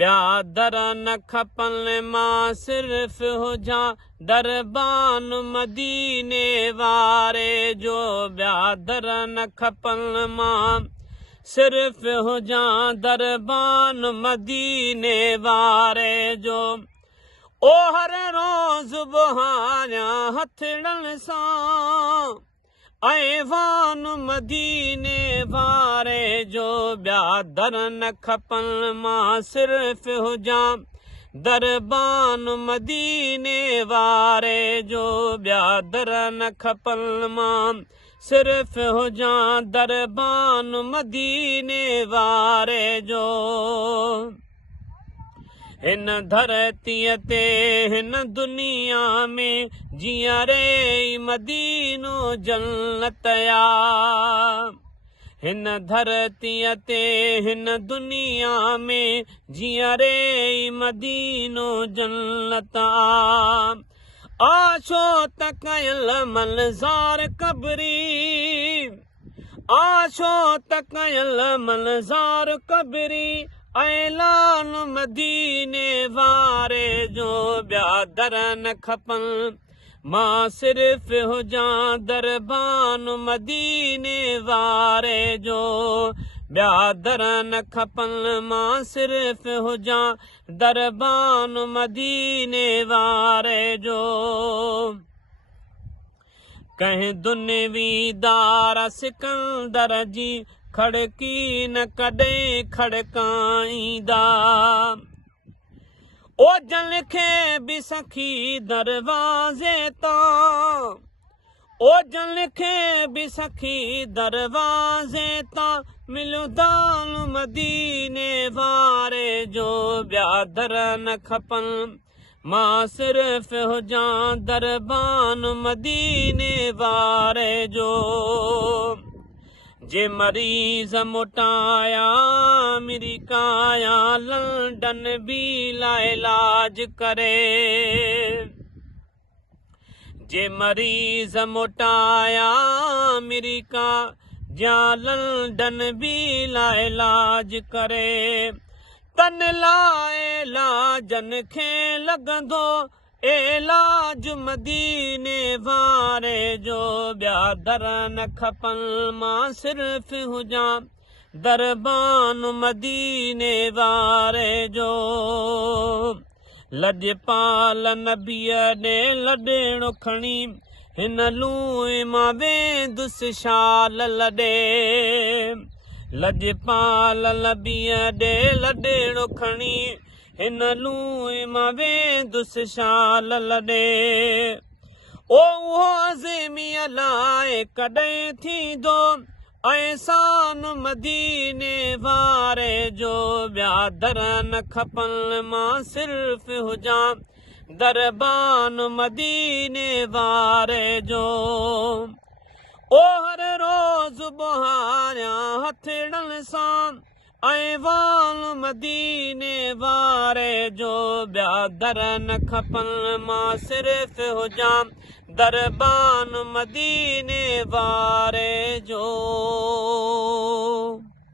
ॿिया दर न खपनि मां सिर्फ़ हुजां दरबान मदीने वारे जो। ॿिया दर न खपनि मां सिर्फ़ हुजां दरबान मदीने वारे जो। ओ हर रोज़ बुहारियां हथड़नि सां ऐवान मदीने वारे जो। ॿिया दर न खपनि मां सिर्फ़ हुजां दरबान मदीने वारे जो। ॿिया दर न खपनि मां सिर्फ़ हुजां दरबान मदीने वारे जो। हिन धरतीअ ते हिन दुनिया में जीअं रे मदीनो जन्नत आ। हिन धरतीअ ते हिन दुनिया में जीअं रे मदीनो जन्नत आ। आशो त कयल मलज़ार कबरी आशो त कयल मलज़ार कबरी ऐलान मदीने वारे जो। ॿिया दर न खपनि मां सिर्फ़ हुजां दरबान मदीने वारे जो। ॿिया दर न खपनि मां सिर्फ़ हुजां दरबान मदीने वारे जो। कंहिं दुनियावी दार सिकंदर जी खड़की न कॾहिं खड़काईंदा। ओ जन खे बि सखी दरवाज़े तां ओ जन खे बि सखी दरवाज़े तां मिलदान मदीने वारे जो। ॿिया दर न खपनि मां सिर्फ़ हुजां दरबान मदीने वारे जो। जे मरीज़ मोटाया अमेरिका या लंडन भी लाइ इलाज करे। जे मरीज़ मोटाया अमेरिका या लंडन भी लाइ इलाज करे। तन लाइ इलाजन खे लॻंदो इलाज मदीने वारे जो। ॿिया दर न खपनि मां सिर्फ़ हुजां दरबान मदीने वारे जो। लॼपाल नबीअ ॾे लॾेणो खणी हिन लूं मां वेंदुसि शाल लॾे। लॼपाल नबीअ ॾे लॾेणो खणी हिन लूं मां वेंदुसि शाल लॾे। ओ उहो अज़ीमीअ लाइ कॾहिं थींदो ऐसान मदीने वारे जो। ॿिया दर न खपनि मां सिर्फ़ हुजां दरबान मदीने वारे जो। ओ हर रोज़ बुहारियां हथड़नि सां ऐवान मदीने वारे जो। ॿिया दर न खपनि मां सिर्फ़ हुजां दरबान मदीने वारे जो।